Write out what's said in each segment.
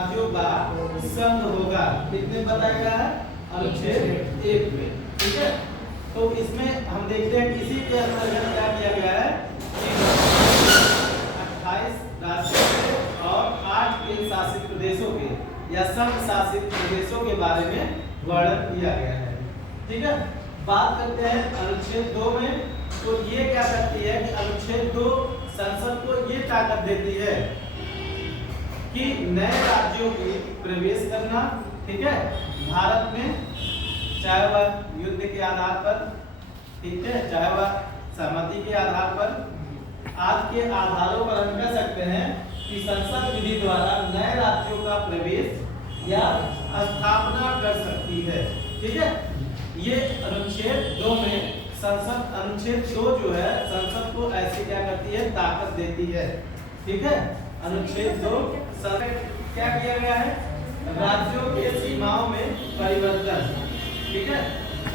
राज्यों का संघ होगा। कितने बताया गया है? अनुच्छेद 1 में। ठीक है, तो इसमें हम देखते हैं इसी के अंतर्गत क्या किया गया है कि 28 राज्यों के और 8 केंद्र शासित प्रदेशों के या संघ शासित प्रदेशों के बारे में वर्णन किया गया है। ठीक है, बात करते हैं अनुच्छेद 2 में। तो ये क्या करती है कि अनुच्छेद 2 संसद को ये ताकत देती है कि नए राज्यों की प्रवेश करना, ठीक है, भारत में, चाहे वह युद्ध के आधार पर, ठीक है, चाहे वह सहमति के आधार पर, आज के आधारों पर हम कह सकते हैं कि संसद विधि द्वारा नए राज्यों का प्रवेश या स्थापना कर सकती है। ठीक है, ये अनुच्छेद 2 में संसद, अनुच्छेद 2 जो है संसद को ऐसे क्या करती है, ताकत देती है। ठीक है, अनुच्छेद 2 क्या किया गया है, राज्यों के सीमाओं में परिवर्तन। ठीक है,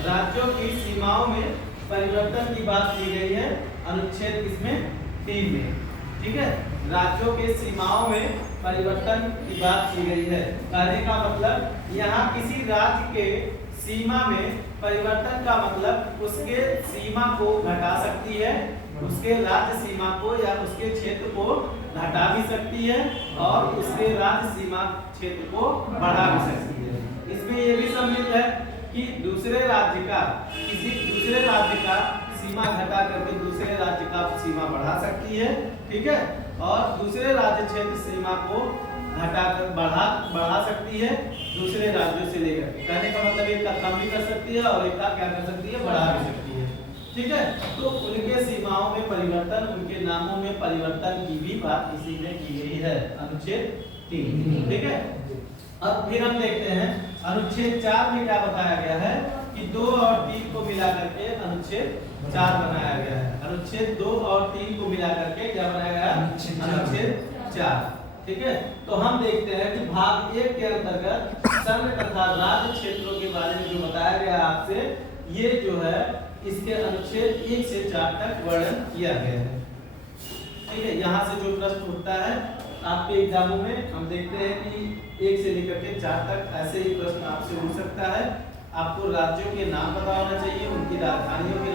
राज्यों की सीमाओं में परिवर्तन की बात की गई है अनुच्छेद इसमें 3 में। ठीक है, राज्यों के सीमाओं में परिवर्तन की बात की गई है। कहने का मतलब यहाँ किसी राज्य के सीमा में परिवर्तन का मतलब उसके सीमा को घटा सकती है, उसके राज्य सीमा को या उसके क्षेत्र को घटा भी सकती है और उसके राज्य सीमा क्षेत्र को बढ़ा भी सकती है। इसमें यह भी सम्मिलित है कि दूसरे राज्य का, किसी दूसरे राज्य का सीमा घटा करके दूसरे राज्य का सीमा बढ़ा सकती है। ठीक है, और दूसरे राज्य क्षेत्र सीमा को घटाकर बढ़ा सकती है दूसरे राज्यों से लेकर। कहने का मतलब एक का कम भी कर सकती है और एक का क्या कर सकती है, बढ़ा भी सकती है। ठीक है, तो उनके सीमाओं में परिवर्तन, उनके नामों में परिवर्तन की भी बात इसी में की गई है, अनुच्छेद 3। ठीक है, अब फिर हम देखते हैं अनुच्छेद 4 में क्या बताया गया है कि 2 और 3 को मिला करके अनुच्छेद 4 बनाया गया है। अनुच्छेद 2 और 3 को मिला करके क्या बनाया गया है, अनुच्छेद 4। ठीक है, तो हम देखते हैं कि भाग 1 के अंतर्गत संघ तथा राज्य क्षेत्रों के बारे में जो बताया गया आपसे, ये जो है इसके अनुच्छेद 1 से 4 तक वर्णन किया गया है। ठीक है, यहाँ से जो प्रश्न उठता है आपके एग्जामों में, हम देखते हैं कि 1 से लेकर के 4 तक ऐसे ही प्रश्न आपसे उठ सकता है। आपको राज्यों के नाम पता होना चाहिए, उनकी राजधानियों के नाम